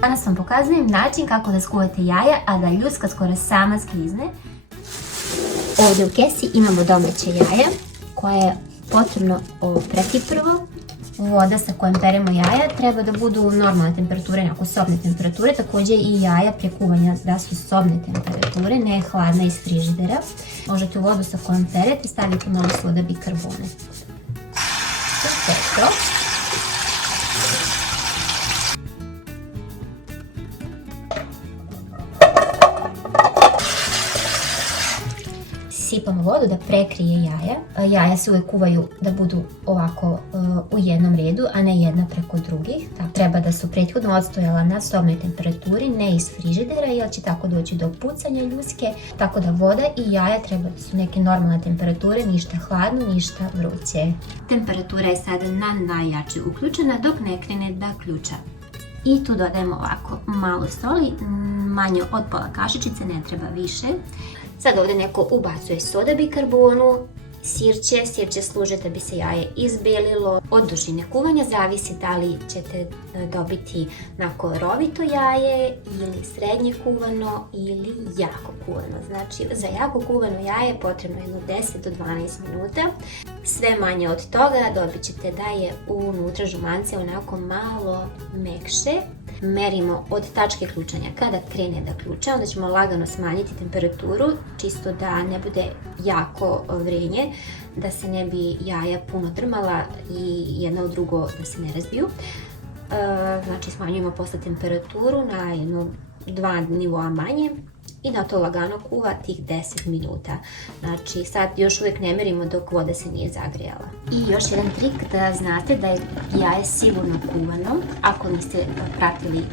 Danas vam pokazujem način kako da skuvate jaja, a da ljuska skoro sama sklizne. Ovdje u kesi imamo domaće jaja koje je potrebno oprati prvo. Voda sa kojom peremo jaja treba da budu normalne temperature, onako sobne temperature. Također i jaja prije kuvanja da su sobne temperature, ne hladna iz frižidera. Možete u vodu sa kojom perete staviti malo soda bikarbone. To je to. Sipamo vodu da prekrije jaja. Jaja se uvijek kuvaju da budu ovako u jednom redu, a ne jedna preko drugih. Treba da su prethodno odstojala na sobnoj temperaturi, ne iz frižidera, jer će tako doći do pucanja ljuske. Tako da voda i jaja treba da su neke normalne temperature, ništa hladno, ništa vruće. Temperatura je sada na najjače uključena dok ne krene da ključa. I tu dodajemo ovako malo soli, manje od pola kašičice, ne treba više. Sad ovdje neko ubacuje soda bikarbonu, sirće služe da bi se jaje izbelilo. Od dužine kuvanja zavisi da li ćete dobiti onako rovito jaje ili srednje kuvano ili jako kuvano. Znači za jako kuvano jaje potrebno je 10 do 12 minuta. Sve manje od toga dobit ćete da je unutra žumance onako malo mekše. Merimo od tačke ključanja. Kada krene da ključa, onda ćemo lagano smanjiti temperaturu, čisto da ne bude jako vrenje, da se ne bi jaja puno drmala i jedno od drugo da se ne razbiju. Znači smanjujemo posle temperaturu na jedno 2 nivoa manje i da to lagano kuva tih 10 minuta. Znači sad još uvijek ne merimo dok voda se nije zagrijala. I još jedan trik da znate da je jaje sigurno kuvano, ako niste pratili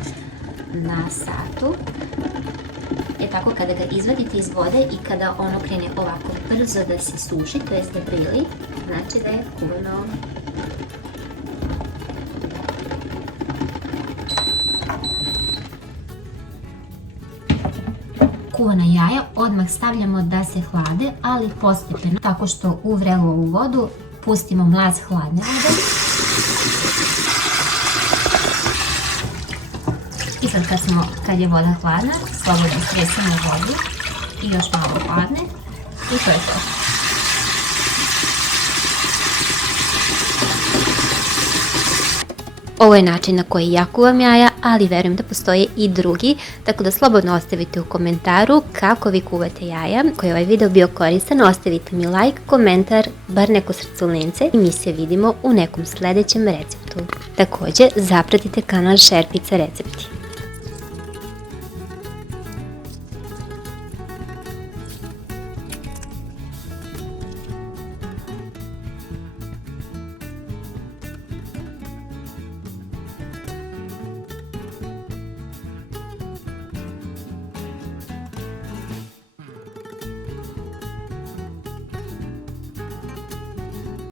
na satu. Je tako kada ga izvadite iz vode i kada ono krene ovako brzo da se suši, to jest da brili, znači da je kuvano. Kuvana jaja odmah stavljamo da se hlade, ali postepeno, tako što u vrelu ovu vodu pustimo mlaz hladne vode. I sad kad je voda hladna, slobodno stresemo vodu i još malo hladne i to je to. Ovo je način na koji ja kuvam jaja, ali verujem da postoje i drugi, tako da slobodno ostavite u komentaru kako vi kuvate jaja. Ako je ovaj video bio koristan, ostavite mi like, komentar, bar neko srculince i mi se vidimo u nekom sljedećem receptu. Također, zapratite kanal Šerpica recepti.